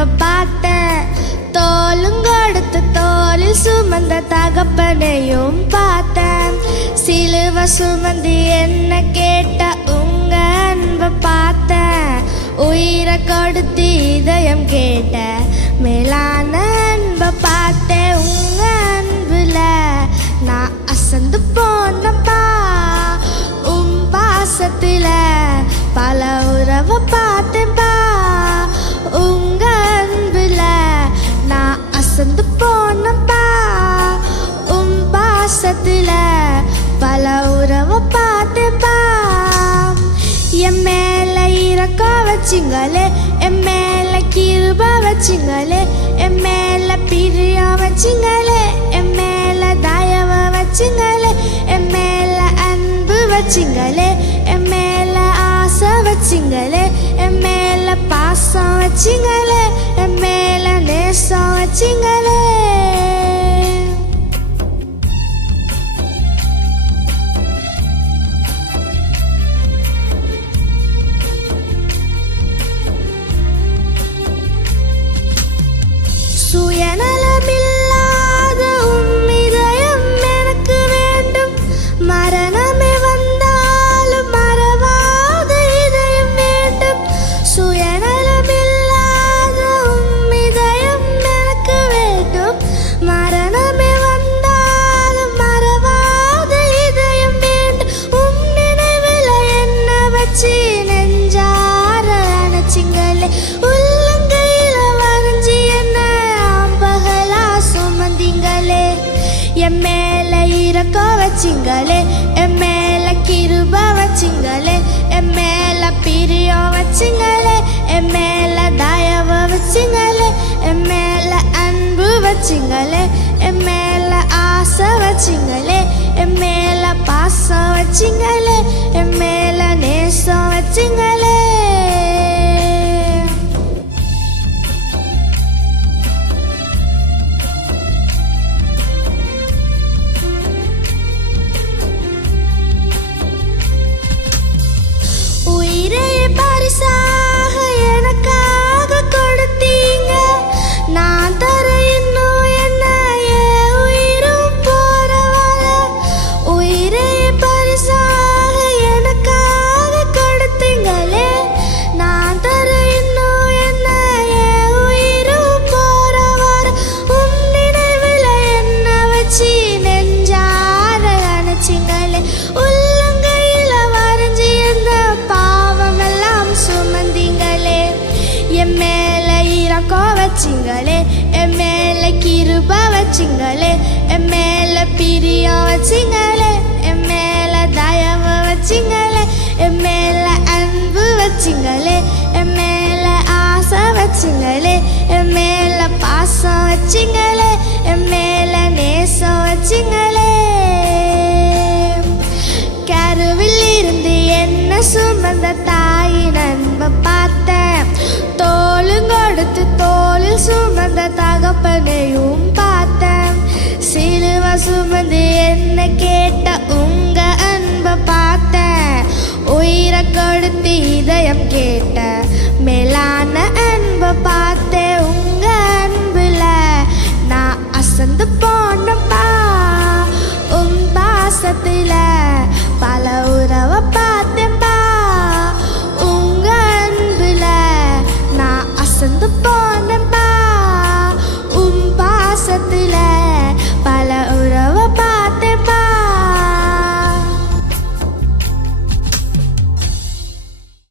அன்ப பார்த்தேன். தோளுங்கொடுத்து தோளில் சுமந்த தகப்பனையும் பார்த்தேன். சிலுவை சுமந்து என்ன கேட்ட உங்க அன்ப பார்த்தேன். உயிரை கொடுத்து இதயம் கேட்ட மேலான அன்ப பார்த்தேன். உங்க அன்புல நான் அசந்து போனப்பா. பாசத்துல பல உறவை பார்த்தேன்பா. உங்க அன்புல நான் அசந்து போனப்பா. பாசத்துல பல உறவை பார்த்தேன்பா. என் மேல இரக்கம் வச்சிங்களே, என் மேல கிருபை வச்சிங்களே, என் மேல பிரியம் வச்சிங்களே, என் மேல தயவு வச்சிங்களே, என் மேல அன்பு வச்சிங்களே, என் மேல ஆசை வச்சிங்களே, என் மேல பாசம் வச்சிங்களே, என் மேல நேசம் வச்சிங்களே. சுயநலமில்லாத உம்மிதயம் எனக்கு வேண்டும். மரணமே வந்தாலும் மறவாத இதயம் வேண்டும். சுயநலமில்லாத உம்மிதயம் எனக்கு வேண்டும். மரணமே வந்தாலும் மறவாத இதயம் வேண்டும். உம் நினைவில் என்ன வச்சு நெஞ்சார அணைச்சிங்களே. என் மேல இரக்கம் வச்சிங்களே, என் மேல கிருபை வச்சிங்களே, என் மேல பிரியம் வச்சிங்களே, என் மேல தயவு வச்சிங்களே, என் மேல அன்பு வச்சிங்களே, என் மேல ஆசை வச்சிங்களே, என் மேல பாசம் வச்சிங்களே, என் மேல நேசம் வச்சிங்களே. பரிசாக எனக்காக கொடுத்தீங்க. நான் தர இன்னும் என்ன உயிரும் போறவர. உயிரே பரிசாக எனக்காக கொடுத்தீங்களே. நான் தர இன்னும் என்ன உயிரும் போறவர. உம் நினைவில் என்ன வச்சு நெஞ்சார அணைச்சிங்களே. உள்ளங்கையில வரைஞ்சி எந்த பாவமெல்லாம் சுமந்தீங்களே. என் மேல இரக்கம் வச்சிங்களே, என் மேல கிருபை வச்சிங்களே, என் மேல பிரியம் வச்சிங்களே, என் மேல தயவு வச்சிங்களே, என் மேல அன்பு வச்சிங்களே, என் மேல ஆசை வச்சிங்களே, என் மேல பாசம் வச்சிங்களே, என் மேல நேசம் வச்சிங்களே. கருவில் இருந்து என்ன சுமந்த தாயின் அன்பை பார்த்தேன். தோளுங்கொடுத்து தோளில் சுமந்த தகப்பனையும் பார்த்தேன். சிலுவை சுமந்து என்ன கேட்ட உங்க அன்பை பார்த்தேன். உயிரை கொடுத்து இதயம் கேட்ட மேலான அன்பை பார்த்தேன். உங்க அன்புல நான் அசந்து போனப்பா. பாசத்துல பல